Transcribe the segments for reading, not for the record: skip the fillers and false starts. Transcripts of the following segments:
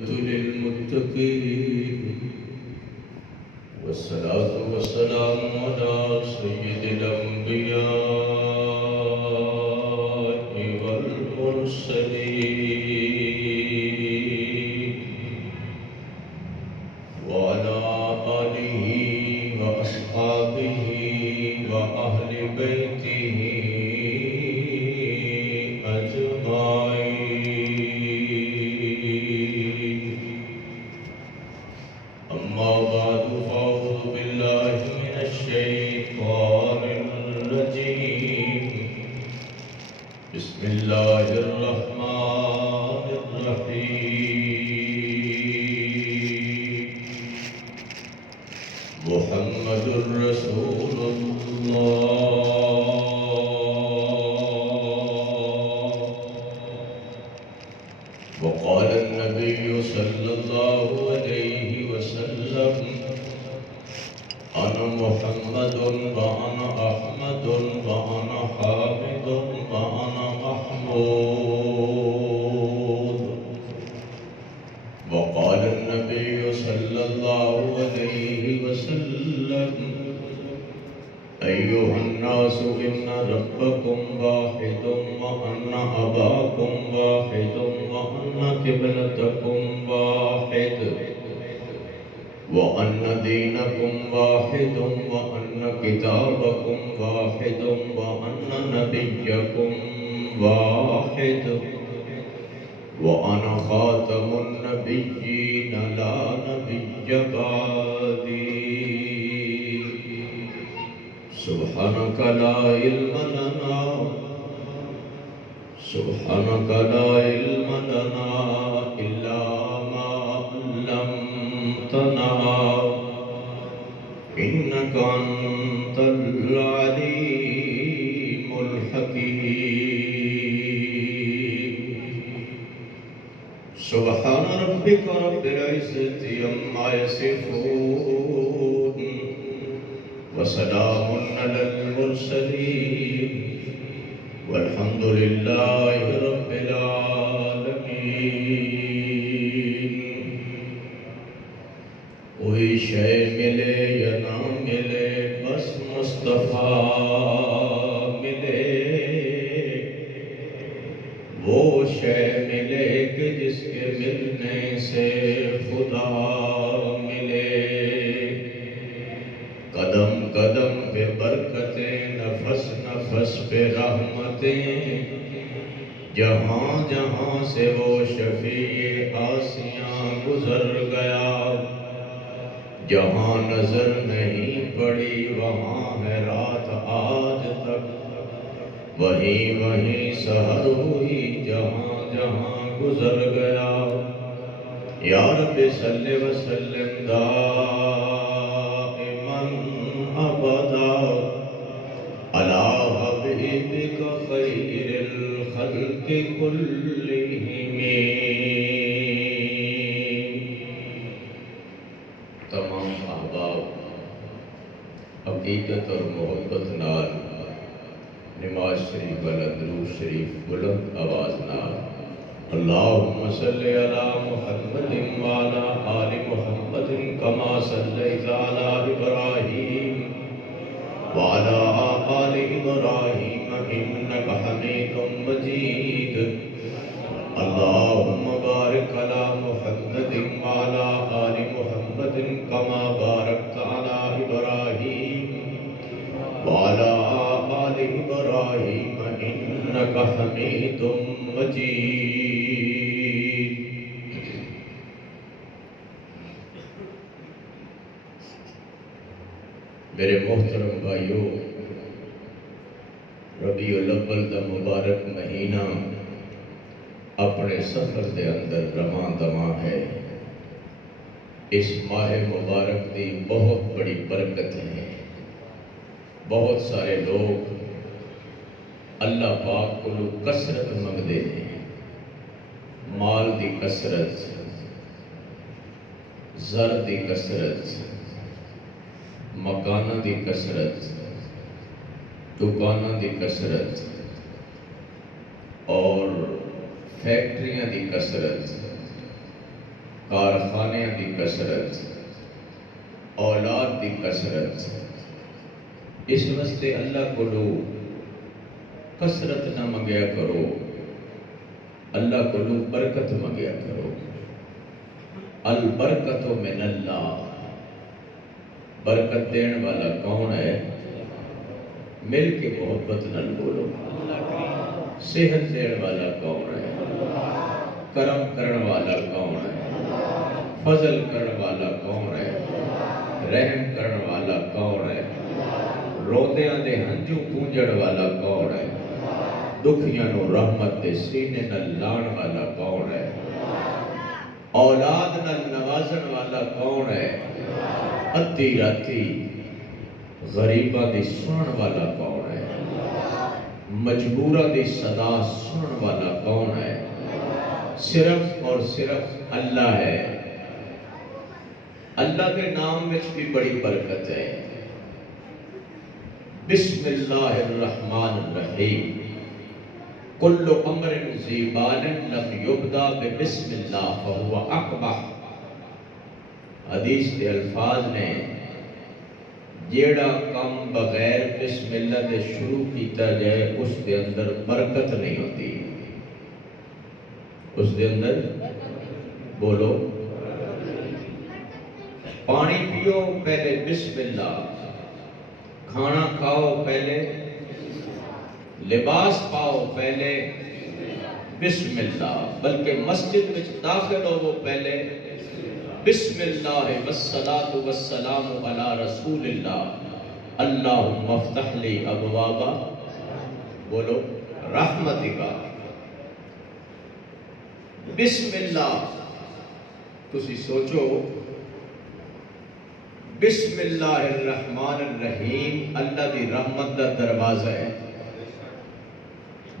للمتقين والصلاة والسلام على سيد الأنبياء والمرسلين وعلى آله وأصحابه وأهل بيته أجمعين. أما بعد فأعوذ بالله من الشيطان الرجيم. بسم الله الرحمن الرحيم. محمد رسول الله. وقال النبي صلى الله عليه وسلم: أنا محمد وأنا أحمد وأنا حامد وأنا محمود. وقال النبي صلى الله عليه وسلم: أيها الناس إن ربكم واحد وأن أباكم واحد وأن قبلتكم واحد وأن دينكم واحد وأن كتابكم واحد وأن نبيكم واحد وأنا خاتم النبيين لا نبي بعدي. سبحانك لا علم لنا إلا ما علمتنا إنك أنت العليم الحكيم. سبحان ربك رب العزة عما يصفون وسلام على المرسلين والحمد لله رب العالمين. کوئی شے ملے یا نہ ملے بس مصطفیٰ ملے. وہ شے ملے کہ جس کے ملنے سے خدا ملے. قدم قدم پہ برکتیں نفس نفس پہ رحمتیں. جہاں جہاں سے وہ شفیع آسیاں گزر گیا. جہاں نظر نہیں پڑی وہاں ہے رات آج تک. وہیں وہیں سحر ہوئی جہاں جہاں گزر گیا. یا رب صلی وسلم دائما ابدا علی حبیبک خیر الخلق کلہم. تمام احباب عقیدت اور محبت نال نماز شریف والا درود شریف بلند آواز نال اللہم صلی علی محمد وعلی آل محمد کما صلیت علی ابراہیم وعلی آل ابراہیم انک حمید مجید. اللہم بارک علی محمد وعلی آل محمد کما بارکت علی ابراہیم وعلی آل ابراہیم انک حمید مجید. میرے محترم بھائیو، ربیع الاول دا مبارک مہینہ اپنے سفر دے اندر رواں دواں ہے. اس ماہ مبارک دی بہت بڑی برکت ہے. بہت سارے لوگ اللہ پاک کو کثرت منگتے ہیں. مال دی کثرت، زر دی کثرت، مکانہ دی کثرت، دکانہ دی کثرت اور فیکٹریاں دی کثرت کارخانے دی کثرت، اولاد دی کثرت، اس واسطے اللہ کو کثرت نہ منگیا کرو، اللہ کو برکت منگیا کرو۔ البرکت من اللہ، برکت دین والا کون ہے؟ مل کے محبت نال بولو۔ صحت دین والا کون ہے؟ کرم کرن والا کون ہے؟ فضل کرن والا کون ہے؟ رحم کرن والا کون ہے؟ روندیاں دے ہنجو پونجڑ والا کون ہے؟ دکھیاں نو رحمت دے سینے نال لان والا کون ہے؟ اولاد نال نوازن والا کون ہے؟ ادھی راتی غریباں دی سنن والا کون ہے؟ مجبوراں دی صدا سنن والا کون ہے؟ صرف اور صرف اللہ ہے۔ اللہ کے نام میں بھی بڑی برکت ہے۔ بسم اللہ الرحمن الرحیم، کل امر ذی بال لم یبدا بسم اللہ فہو اقبح۔ حدیث کے الفاظ نے جیڑا کم بغیر بسم اللہ دے شروع کیتا جائے اس دے اندر برکت نہیں ہوتی۔ اس دے اندر بولو، پانی پیو پہلے بسم اللہ، کھانا کھاؤ پہلے، لباس پاؤ پہلے بسم اللہ، بلکہ مسجد میں داخل ہو پہلے بسم اللہ والصلاة والسلام علی رسول اللہ، اللہم افتح لی ابواب، بولو رحمتک۔ بسم اللہ، تسی سوچو، بسم اللہ الرحمن الرحیم اللہ دی رحمت دا دروازہ ہے۔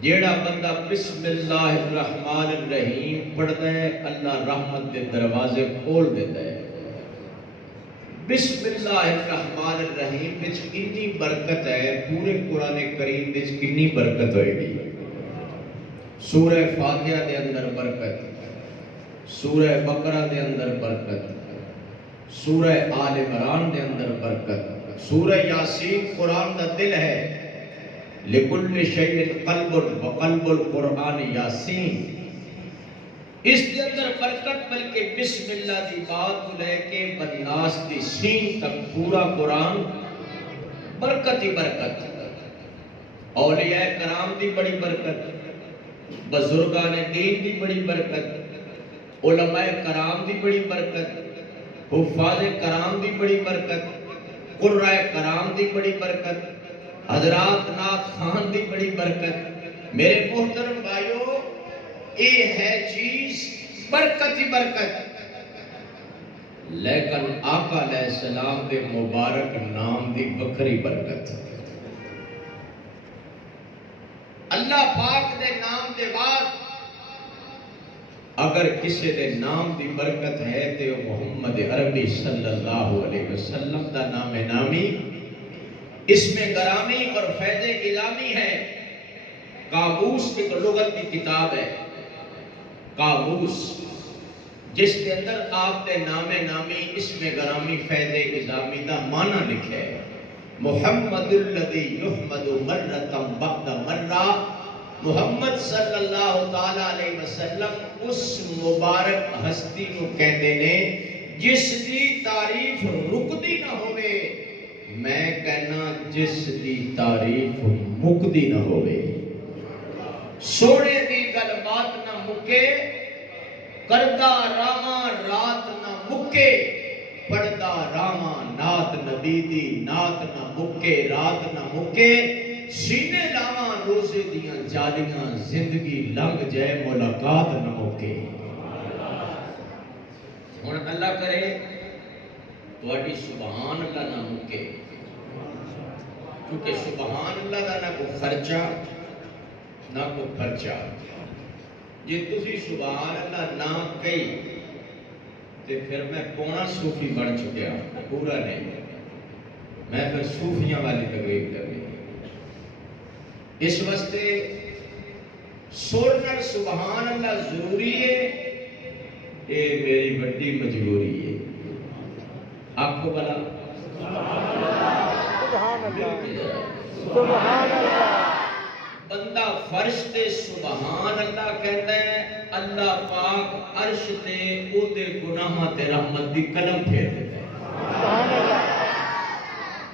جیڑا بندہ بسم اللہ الرحمن الرحیم پڑھتا ہے اللہ رحمت دے دروازے کھول دیتا ہے۔ بسم اللہ الرحمن الرحیم وچ اتنی برکت ہے، پورے قرآن کریم وچ اتنی برکت ہوئے گی۔ سورہ فاتحہ دے اندر برکت، سورہ بقرہ دے اندر برکت، سورہ آل عمران دے اندر برکت، سورہ یاسین قرآن دا دل ہے۔ لِكُلِّ شَيْءٍ قَلْبٌ وَقَلْبُ الْقُرْآنِ یاسین، اس کے اندر برکت، بلکہ بسم اللہ دی بات کو لے کے بناس دی سین تک پورا قرآن برکت ہی برکت۔ اولیاء کرام دی بڑی برکت، بزرگان دین دی بڑی برکت، علماء کرام دی بڑی برکت، حفاظ کرام دی بڑی برکت، قرآن کرام دی بڑی برکت، حضرات نعت خان دی بڑی برکت۔ میرے محترم بھائیو، یہ ہے چیز برکت ہی برکت۔ لیکن آقا علیہ السلام دے مبارک نام دی بکری برکت۔ اللہ پاک دے نام دے بعد اگر کسی دے نام دی برکت ہے تو محمد عربی صلی اللہ علیہ وسلم دا نام نامی، اسم گرامی اور فیض الہامی ہے۔ قاموس ایک لغت کی کتاب ہے، قاموس، جس کے اندر آپ دے نام نامی اسم گرامی فیض الہامی دا معنی لکھے ہے۔ محمد الذی یحمد مرۃ بعد مرہ، محمد صلی اللہ تعالیٰ علیہ وسلم اس مبارک ہستی کو کہتے ہیں جس دی تعریف رکدی نہ ہوئے، میں کہنا جس دی تعریف مکدی نہ ہوئے۔ سونے دی گل بات نہ مکے، کردہ راما رات نہ مکے، پڑھدا راما نات نبی دی نات نہ مکے، رات نہ مکے، سینے لاواں روزے دیاں جالیاں، زندگی لنگ جائے ملاقات نہ مکے۔ اور اللہ کرے تواڈی سبحان اللہ نہ مکے، کیونکہ سبحان اللہ دا نہ کوئی خرچہ نہ کوئی خرچہ۔ جی تسی سبحان اللہ نہ کہی تو پھر میں پونا صوفی بن چکیا، پورا نہیں، میں پھر صوفیاں والی تقریر کرنی۔ اس واسطے سننا سبحان اللہ ضروری ہے، یہ میری بڑی مجبوری ہے. آپ کو بلا سبحان اللہ سبحان اللہ. بندہ فرش تے سبحان اللہ کہتا ہے، اللہ پاک عرش تے او دے گناہاں تے رحمت دی قلم پھیر دیتا ہے. سبحان اللہ.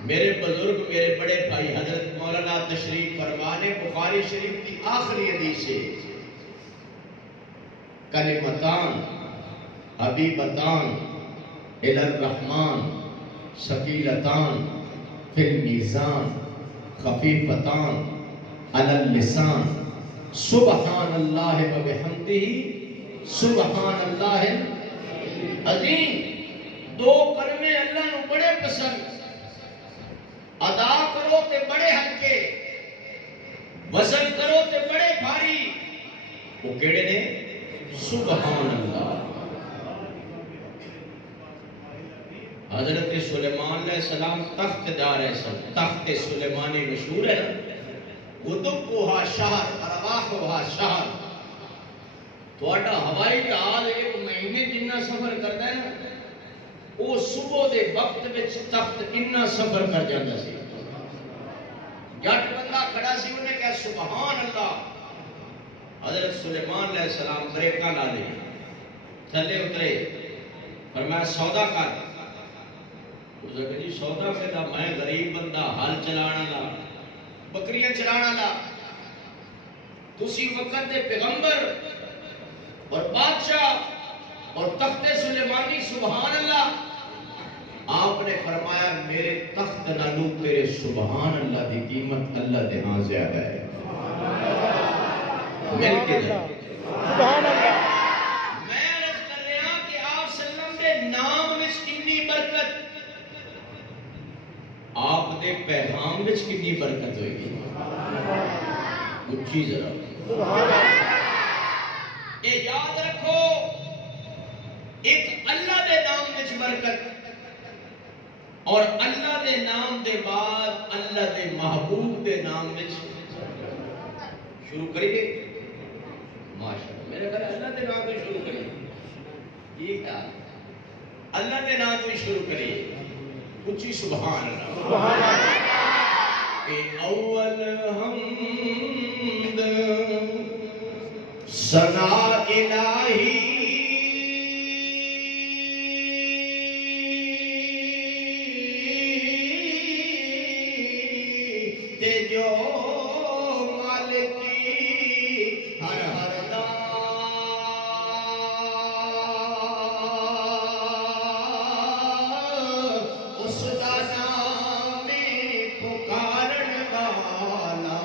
میرے بزرگ میرے بڑے بھائی حضرت مولانا تشریف فرمانے بخاری شریف کی آخری حدیث ہے، کلمتان حبیبتان الی الرحمن ثقیلتان فی المیزان خفیفتان علی اللسان سبحان اللہ و بحمدہ سبحان اللہ عظیم. دو کلمے اللہ نو بڑے پسند، ادا کرو تے بڑے ہلکے، وزن کرو تے بڑے بھاری. وہ کیڑے نے؟ سبحان اللہ. حضرت سلیمان علیہ السلام تخت دار ہے، تخت سلیمانی مشہور ہے نا، ودبوہا شہر ارواحوہا شہر. تھوڑا ہوائی جہاز ایک مہینے جنہ سفر کرتا ہے نا، وہ صبح دے وقت وچ تخت اتنا سفر کر جاتا سی. جٹ بندہ کھڑا سی، انہیں کہا سبحان اللہ. حضرت سلیمان علیہ السلام بریکاں لا لے، تھلے اترے، فرمایا سودا کر. اس نے کہا جی سودا کہتا، میں غریب بندہ ہل چلانا لا، بکریاں چلانا لا، تسی وقت دے پیغمبر اور بادشاہ اور تخت سلیمانی سبحان اللہ. آپ نے فرمایا میرے تخت نالو تیرے سبحان اللہ دی قیمت اللہ دے ہاں زیادہ ہے. مل کے سبحان اللہ. میں عرض کر رہا کہ آپ سلم دے نام وچ کتنی برکت، آپ دے پیغام وچ کتنی برکت ہوئی گی. اچھی ذرا سبحان اللہ. یہ یاد رکھو، ایک اللہ دے نام وچ برکت، اور اللہ دے نام دے بعد اللہ دے محبوب دے نام وچ شروع کریے. ماشاءاللہ میرے گھر اللہ دے نام تو شروع کریے. یہ کیا اللہ دے نام تو شروع کریے. اچھی سبحان اللہ. سبحان اللہ. اے اول حمد ثنا الہی تے جو مالکی ہر ہر دا اس دا نام پکارن والا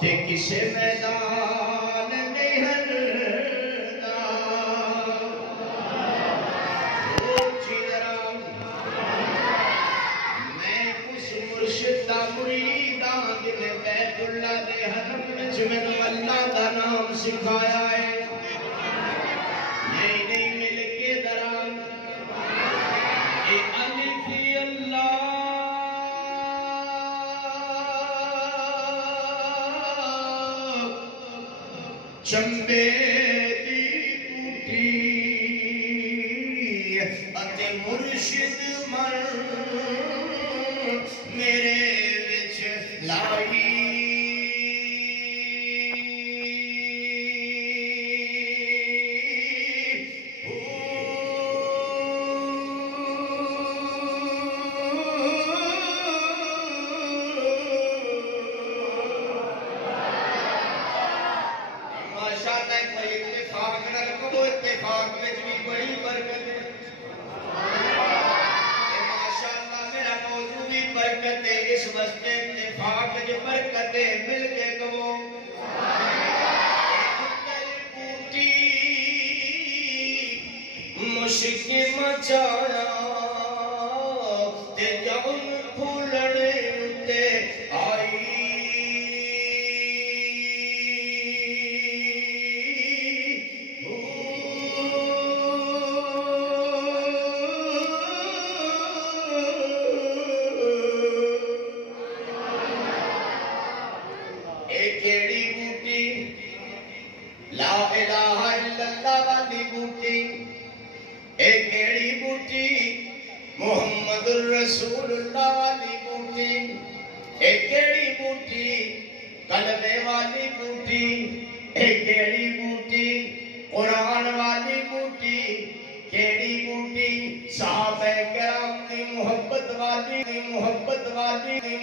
تے کسے میدان نہیں ہردا. میں اس مرشد دا مرید ہاں جن بیت اللہ دے حرم وچ مینوں اللہ دا نام سکھایا ہے. نہیں مل کے درا اے الف اللہ چمبے دی ٹوٹی اتے مرشد مر میرے وچ لائی. اتفاق میں بھی بڑی برکت ہے. ماشاءاللہ میرا موضوع بھی برکت ہے، اس واسطے اتفاق جو برکت ہے مل کے کہو. بوٹی مشک مچایا تے جان پھولنے تے آئی. لا الہ الا اللہ والی بوٹی اے کیڑی بوٹی محمد الرسول اللہ والی بوٹی اے کیڑی بوٹی کلمے والی بوٹی اے کیڑی بوٹی قرآن والی بوٹی کیڑی بوٹی صحابہ کرام دی محبت والی